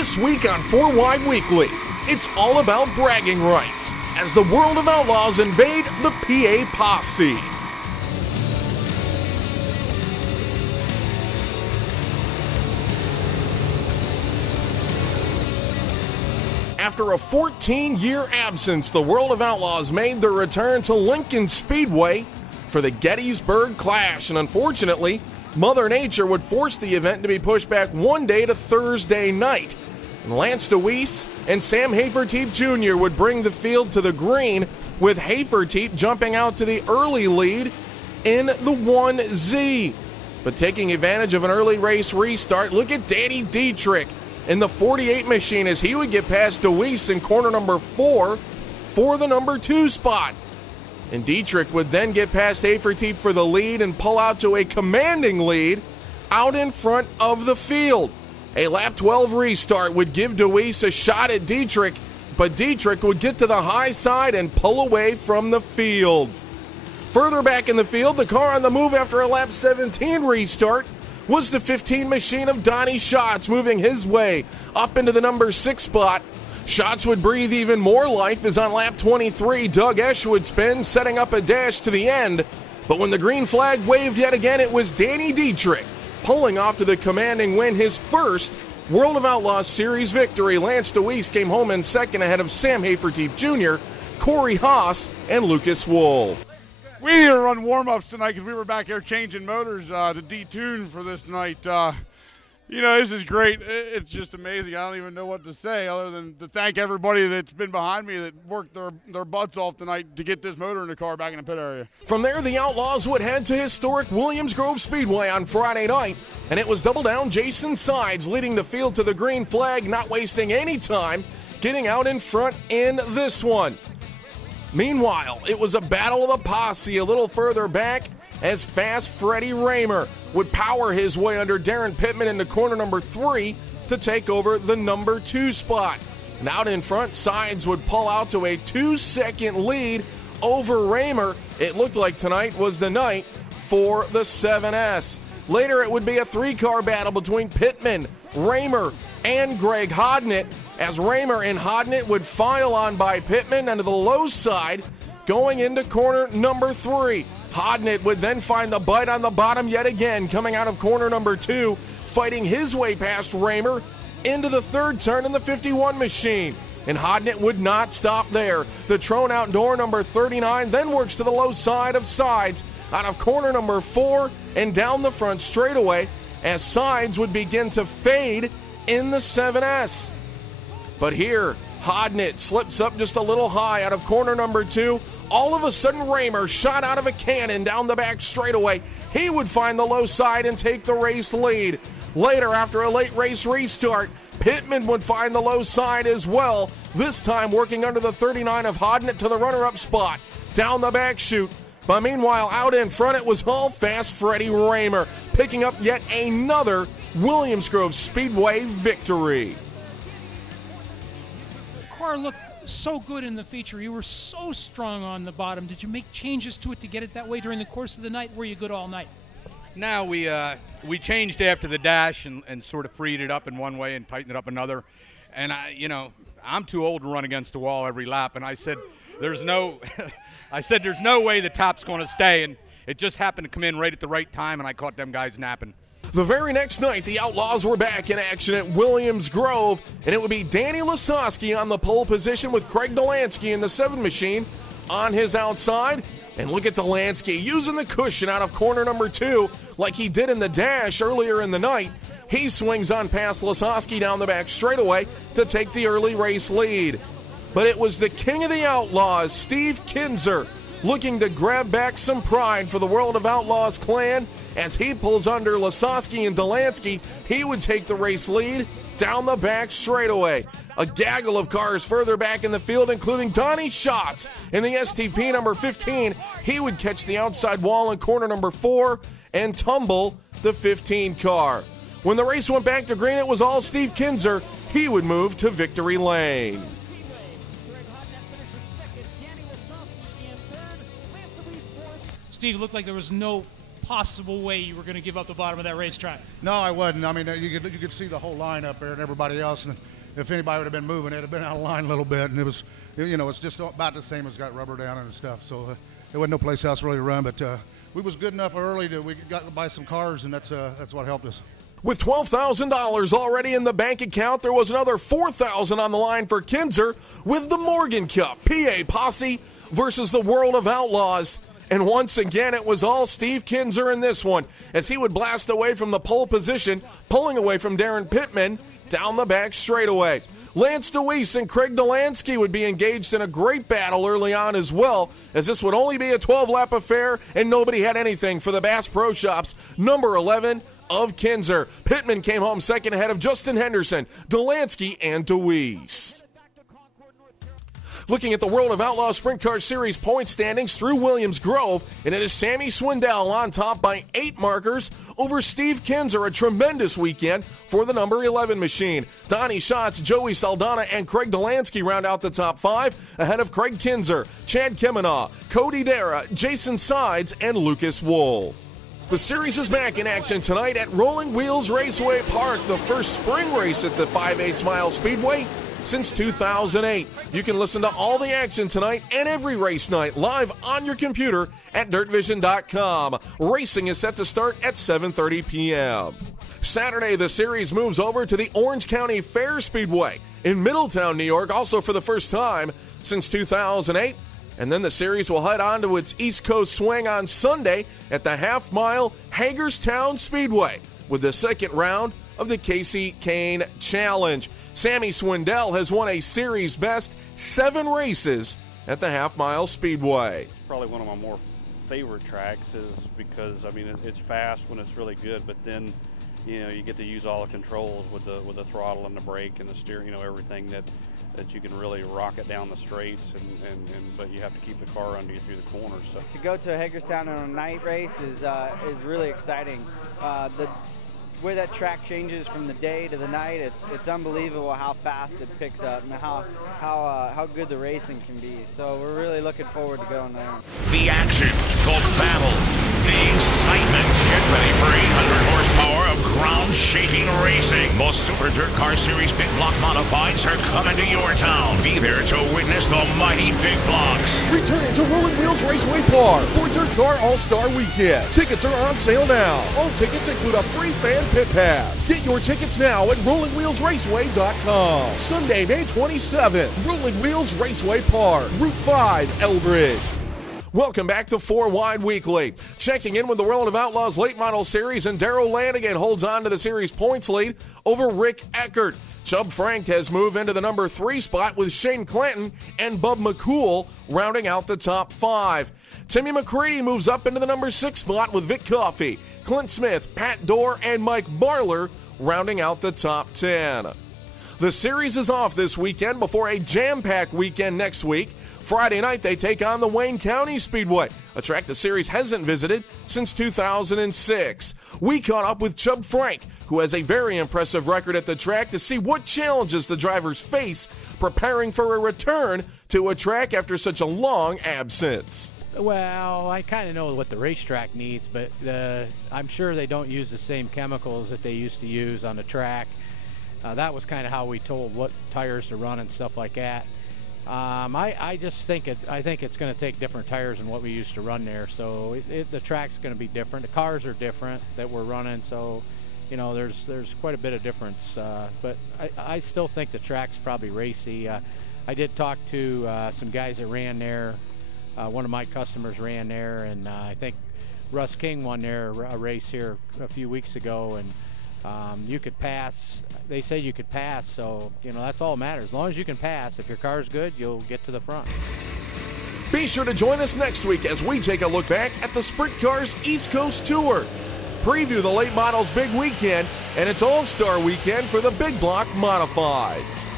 This week on 4 Wide Weekly, it's all about bragging rights as the World of Outlaws invade the PA Posse. After a 14-year absence, the World of Outlaws made their return to Lincoln Speedway for the Gettysburg Clash, and unfortunately, Mother Nature would force the event to be pushed back one day to Thursday night. And Lance DeWeese and Sam Haferteep Jr. would bring the field to the green, with Haferteep jumping out to the early lead in the 1Z. But taking advantage of an early race restart, look at Danny Dietrich in the 48 machine as he would get past DeWeese in corner number 4 for the number 2 spot. And Dietrich would then get past Haferteep for the lead and pull out to a commanding lead out in front of the field. A lap 12 restart would give DeWeese a shot at Dietrich, but Dietrich would get to the high side and pull away from the field. Further back in the field, the car on the move after a lap 17 restart was the 15 machine of Donnie Schatz, moving his way up into the number 6 spot. Schatz would breathe even more life as on lap 23, Doug Esch would spin, setting up a dash to the end. But when the green flag waved yet again, it was Danny Dietrich pulling off to the commanding win, his first World of Outlaws Series victory. Lance DeWeese came home in second ahead of Sam Haferteep Jr., Corey Haas, and Lucas Wolf. We here to run warm-ups tonight because we were back here changing motors to detune for this night. You know, this is great. It's just amazing. I don't even know what to say other than to thank everybody that's been behind me that worked their butts off tonight to get this motor in the car back in the pit area. From there, the Outlaws would head to historic Williams Grove Speedway on Friday night, and it was double down Jason Sides leading the field to the green flag, not wasting any time, getting out in front in this one. Meanwhile, it was a battle of the posse a little further back as Fast Freddie Raymer would power his way under Darren Pittman into corner number 3 to take over the number 2 spot. And out in front, Sides would pull out to a 2-second lead over Raymer. It looked like tonight was the night for the 7S. Later, it would be a 3-car battle between Pittman, Raymer, and Greg Hodnett, as Raymer and Hodnett would file on by Pittman onto the low side, going into corner number 3. Hodnett would then find the bite on the bottom yet again, coming out of corner number 2, fighting his way past Raymer into the third turn in the 51 machine. And Hodnett would not stop there. The Trone Outdoor number 39 then works to the low side of Sides out of corner number 4 and down the front straightaway as Sides would begin to fade in the 7S. But here, Hodnett slips up just a little high out of corner number 2. All of a sudden, Raymer shot out of a cannon down the back straightaway. He would find the low side and take the race lead. Later, after a late race restart, Pittman would find the low side as well, this time working under the 39 of Hodnett to the runner-up spot, down the back chute. But meanwhile, out in front, it was all Fast Freddie Raymer, picking up yet another Williams Grove Speedway victory. The car looked so good in the feature. You were so strong on the bottom. Did you make changes to it to get it that way during the course of the night? Were you good all night? No, we changed after the dash and sort of freed it up in one way and tightened it up another. And I'm too old to run against the wall every lap. And I said, there's no way the top's going to stay. And it just happened to come in right at the right time, and I caught them guys napping. The very next night, the Outlaws were back in action at Williams Grove, and it would be Danny Lasowski on the pole position with Craig Delansky in the 7 machine on his outside. And look at Delansky using the cushion out of corner number 2 like he did in the dash earlier in the night. He swings on past Lasowski down the back straightaway to take the early race lead. But it was the king of the Outlaws, Steve Kinzer, looking to grab back some pride for the World of Outlaws clan as he pulls under Lasowski and Delansky. He would take the race lead down the back straightaway. A gaggle of cars further back in the field, including Donnie Schatz in the STP number 15. He would catch the outside wall in corner number 4 and tumble the 15 car. When the race went back to green, it was all Steve Kinzer. He would move to victory lane. Steve, it looked like there was no possible way you were going to give up the bottom of that racetrack. No, I wasn't. I mean, you could see the whole line up there and everybody else, and if anybody would have been moving, it'd have been out of line a little bit, and it was, you know, it's just about the same as got rubber down and stuff, so there wasn't no place else really to run, but we was good enough early that we got to buy some cars, and that's what helped us. With $12,000 already in the bank account, there was another $4,000 on the line for Kinzer with the Morgan Cup, PA Posse versus the World of Outlaws. And once again, it was all Steve Kinzer in this one, as he would blast away from the pole position, pulling away from Darren Pittman down the back straightaway. Lance DeWeese and Craig Delansky would be engaged in a great battle early on as well, as this would only be a 12-lap affair and nobody had anything for the Bass Pro Shops number 11 of Kinzer. Pittman came home second ahead of Justin Henderson, Delansky, and DeWeese. Looking at the World of Outlaws Sprint Car Series point standings through Williams Grove, and it is Sammy Swindell on top by 8 markers over Steve Kinzer. A tremendous weekend for the number 11 machine. Donnie Schatz, Joey Saldana, and Craig Delansky round out the top 5 ahead of Craig Kinzer, Chad Kemenaugh, Cody Darrah, Jason Sides, and Lucas Wolf. The series is back in action tonight at Rolling Wheels Raceway Park, the first spring race at the 5/8 Mile Speedway since 2008. You can listen to all the action tonight and every race night live on your computer at dirtvision.com. Racing is set to start at 7:30 p.m. Saturday, the series moves over to the Orange County Fair Speedway in Middletown, New York, also for the first time since 2008. And then the series will head on to its East Coast swing on Sunday at the half-mile Hagerstown Speedway with the second round of the Casey Kane Challenge. Sammy Swindell has won a series best 7 races at the half-mile Speedway. Probably one of my more favorite tracks is because, I mean, it's fast when it's really good, but then, you know, you get to use all the controls with the throttle and the brake and the steering, you know, everything that you can really rock it down the straights, but you have to keep the car under you through the corners. So to go to Hagerstown on a night race is really exciting. The way that track changes from the day to the night, it's unbelievable how fast it picks up and how good the racing can be. So we're really looking forward to going there. The action, the battles, the excitement. Get ready for 800 horsepower of ground-shaking racing. The Super Dirt Car Series Big Block Modifieds are coming to your town. Be there to witness the mighty Big Blocks. Returning to Rolling Wheels Raceway Park for Dirt Car All-Star Weekend. Tickets are on sale now. All tickets include a free fan pit pass. Get your tickets now at rollingwheelsraceway.com. Sunday, May 27th, Rolling Wheels Raceway Park, Route 5, Elbridge. Welcome back to 4 Wide Weekly. Checking in with the World of Outlaws Late Model Series, and Darrell Lanigan holds on to the series points lead over Rick Eckert. Chub Frank has moved into the number 3 spot with Shane Clanton and Bub McCool rounding out the top 5. Timmy McCready moves up into the number 6 spot with Vic Coffey, Clint Smith, Pat Dorr, and Mike Marler rounding out the top 10. The series is off this weekend before a jam-packed weekend next week. Friday night, they take on the Wayne County Speedway, a track the series hasn't visited since 2006. We caught up with Chub Frank, who has a very impressive record at the track, to see what challenges the drivers face preparing for a return to a track after such a long absence. Well, I kind of know what the racetrack needs, but I'm sure they don't use the same chemicals that they used to use on the track. That was kind of how we told what tires to run and stuff like that. I just think I think it's going to take different tires than what we used to run there. So the track's going to be different. The cars are different that we're running. So, you know, there's quite a bit of difference. But I still think the track's probably racy. I did talk to some guys that ran there. One of my customers ran there, and I think Russ King won there a race here a few weeks ago, and you could pass. They say you could pass, so, you know, that's all that matters. As long as you can pass, if your car's good, you'll get to the front. Be sure to join us next week as we take a look back at the Sprint Cars East Coast Tour, preview the late models big weekend, and its all-star weekend for the Big Block Modifieds.